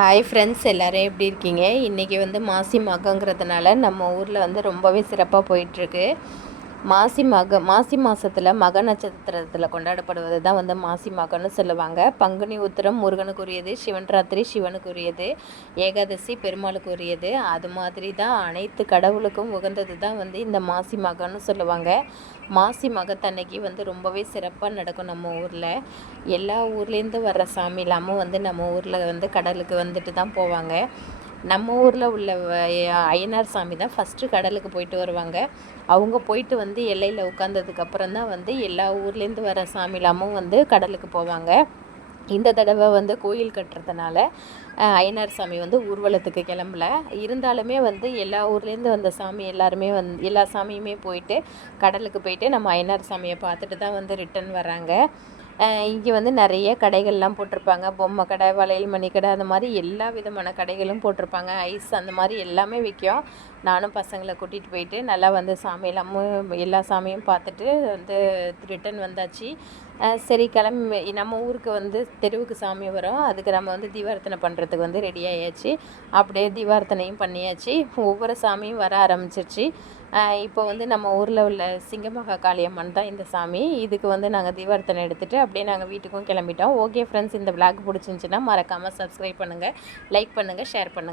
Hi friends, எல்லோரும் எப்படி இருக்கீங்க? இன்றைக்கி வந்து மாசி மகங்கிறதுனால நம்ம ஊரில் வந்து ரொம்பவே சிறப்பாக போயிட்டுருக்கு. மாசி மாதத்தில் மக நட்சத்திரத்தில் கொண்டாடப்படுவது தான் வந்து மாசி மகன்னு சொல்லுவாங்க. பங்குனி உத்திரம் முருகனுக்குரியது, சிவன் ராத்திரி சிவனுக்குரியது, ஏகாதசி பெருமாளுக்குரியது. அது மாதிரி தான் அனைத்து கடவுளுக்கும் உகந்தது தான் வந்து இந்த மாசி மகன்னு சொல்லுவாங்க. மாசி மகத்தன்னைக்கு வந்து ரொம்பவே சிறப்பாக நடக்கும் நம்ம ஊரில். எல்லா ஊர்லேருந்து வர்ற சாமி இல்லாமல் வந்து நம்ம ஊரில் வந்து கடலுக்கு வந்துட்டு தான் போவாங்க. நம்ம ஊரில் உள்ள ஐயனார் சாமி தான் ஃபஸ்ட்டு கடலுக்கு போயிட்டு வருவாங்க. அவங்க போயிட்டு வந்து எல்லையில் உட்காந்ததுக்கப்புறம் தான் வந்து எல்லா ஊர்லேருந்து வர சாமி இல்லாமல் வந்து கடலுக்கு போவாங்க. இந்த தடவை வந்து கோயில் கட்டுறதுனால ஐயனார் சாமி வந்து ஊர்வலத்துக்கு கிளம்பல. இருந்தாலுமே வந்து எல்லா ஊர்லேருந்து வந்த சாமி எல்லாருமே எல்லா சாமியுமே போயிட்டு கடலுக்கு போயிட்டு நம்ம ஐயனார் சாமியை பார்த்துட்டு தான் வந்து ரிட்டன் வராங்க. இங்கே வந்து நிறைய கடைகள்லாம் போட்டிருப்பாங்க. பொம்மை கடை, வளையல் மணி கடை, அந்த மாதிரி எல்லா விதமான கடைகளும் போட்டிருப்பாங்க. ஐஸ் அந்த மாதிரி எல்லாமே விற்கும். நானும் பசங்களை கூட்டிகிட்டு போயிட்டு நல்லா வந்து சாமியெல்லாமும் எல்லா சாமியும் பார்த்துட்டு வந்து ரிட்டன் வந்தாச்சு. சரி கிளம்பி நம்ம ஊருக்கு வந்து தெருவுக்கு சாமி வரும். அதுக்கு நம்ம வந்து தீபார்த்தனை பண்ணுறதுக்கு வந்து ரெடி ஆயாச்சு. அப்படியே தீபார்த்தனையும் பண்ணியாச்சு. ஒவ்வொரு சாமியும் வர ஆரம்பிச்சிருச்சு. இப்போ வந்து நம்ம ஊரில் உள்ள சிங்கமகா காளியம்மன் தான் இந்த சாமி. இதுக்கு வந்து நாங்கள் தீபார்த்தனை எடுத்துகிட்டு அப்படியே நாங்கள் வீட்டுக்கும் கிளம்பிட்டோம். ஓகே ஃப்ரெண்ட்ஸ், இந்த விளாக் பிடிச்சிருந்துச்சின்னா மறக்காமல் சப்ஸ்கிரைப் பண்ணுங்கள், லைக் பண்ணுங்கள், ஷேர் பண்ணுங்கள்.